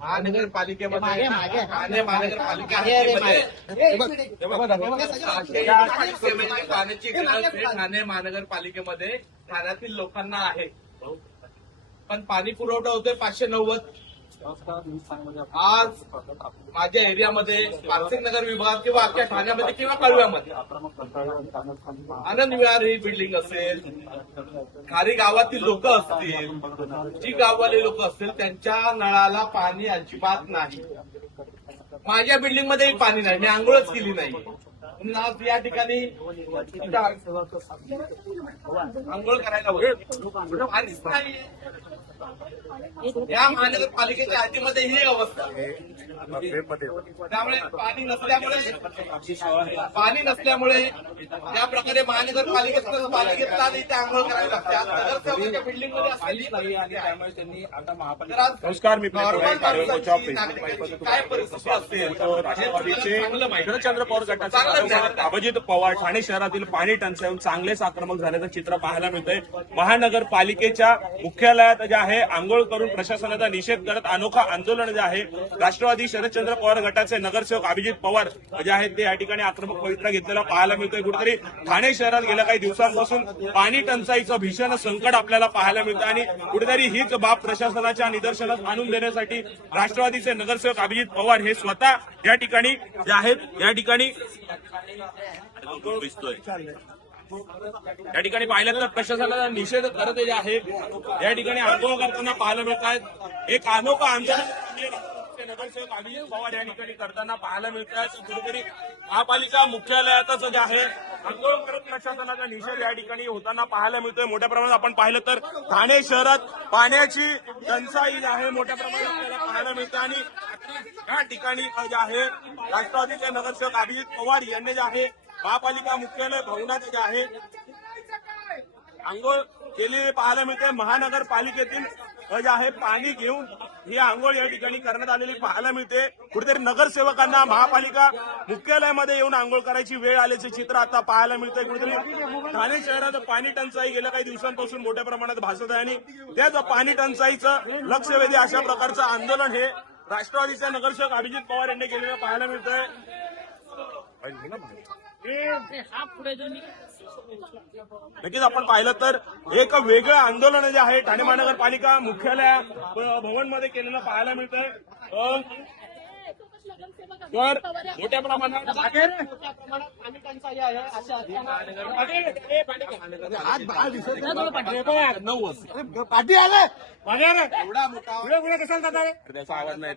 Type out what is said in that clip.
महानगरपालिकेमध्ये ठाणे महानगरपालिकेमध्ये ठाण्यातील लोकांना आहे, पण पाणी पुरवठा होतोय 590. आज माझ्या एरियामध्ये पारसिंग नगर विभागात किंवा अख्ख्या ठाण्यामध्ये किंवा कळव्यामध्ये आनंद विहार ही बिल्डिंग असेल, खारी गावातील लोक असतील, जी गाववाले लोक असतील, त्यांच्या नळाला पाणी अजिबात नाही. माझ्या बिल्डिंग मध्ये पाणी नाही, मी आंघोळच केली नाही. आज या ठिकाणी आंघोळ करायला पाणीच नाही. या महानगरपालिकेच्या हद्दीमध्ये ही अवस्था. त्यामुळे पाणी नसल्यामुळे या प्रकारे महानगरपालिकेत पाणी घेतलं आणि इथे आंघोळ करावी लागते. नगरसेवकाच्या बिल्डिंग मध्ये त्यामुळे त्यांनी आता नमस्कार, मी काय परिस्थिती असते शरदचंद्र पवार गटाचे अभिजित पवार ठाणे शहरातील पाणी टंचाईहून चांगलेच आक्रमक झाल्याचं चित्र पाहायला मिळतंय. महानगरपालिकेच्या मुख्यालयात जे आहे आंघोळ करून प्रशासनाचा निषेध करत अनोखा आंदोलन जे आहे राष्ट्रवादी शरदचंद्र पवार गटाचे नगरसेवक अभिजित पवार जे आहेत ते या ठिकाणी आक्रमक पवित्रा घेतलेला पाहायला मिळतोय. कुठेतरी ठाणे शहरात गेल्या काही दिवसांपासून पाणी टंचाईचं भीषण संकट आपल्याला पाहायला मिळतं आणि कुठेतरी हीच बाब प्रशासनाच्या निदर्शनास आणून देण्यासाठी राष्ट्रवादीचे नगरसेवक अभिजित पवार हे स्वतः या ठिकाणी जे आहेत या ठिकाणी पाहिलं तर प्रशासनाचा निषेध करत जे आहे या ठिकाणी आंदोलन करताना पाहायला मिळत आहेत. एक अनोखा आंदोलन नगरसेवक अभिजित पवार या ठिकाणी करताना पाहायला मिळत आहेत. कुठेतरी महापालिका मुख्यालयातच जे आहे आंदोलन करत प्रशासनाचा निषेध या ठिकाणी होताना पाहायला मिळतोय. मोठ्या प्रमाणात आपण पाहिलं तर ठाणे शहरात पाण्याची टंचाई आहे मोठ्या प्रमाणात आपल्याला पाहायला मिळतं आणि या ठिकाणी जे आहे राष्ट्रवादीचे नगरसेवक अभिजित पवार यांनी जे आहे महापालिका मुख्यालय भवनात जे आहे आंघोळ केलेली पाहायला मिळते. महानगरपालिकेतील जे आहे पाणी घेऊन ही आंघोळ या ठिकाणी करण्यात आलेली पाहायला मिळते. कुठेतरी नगरसेवकांना महापालिका मुख्यालयामध्ये येऊन आंघोळ करायची वेळ आल्याचे चित्र आता पाहायला मिळतंय. कुठेतरी ठाणे शहरात पाणी टंचाई गेल्या काही दिवसांपासून मोठ्या प्रमाणात भासत आहे आणि त्याच पाणी टंचाईचं लक्षवेधी अशा प्रकारचं आंदोलन हे राष्ट्रवादीचे नगरसेवक अभिजित पवार यांनी केलेलं पाहायला मिळतंय. नक्कीच आपण पाहिलं तर एक वेगळं आंदोलन जे आहे ठाणे महानगरपालिका मुख्यालय भवनमध्ये केलेलं पाहायला मिळतंय. तर मोठ्या प्रमाणात पाणी टंचाई आहे पाठी आलं एवढा मोठा कशाला त्याचा आवाज नाही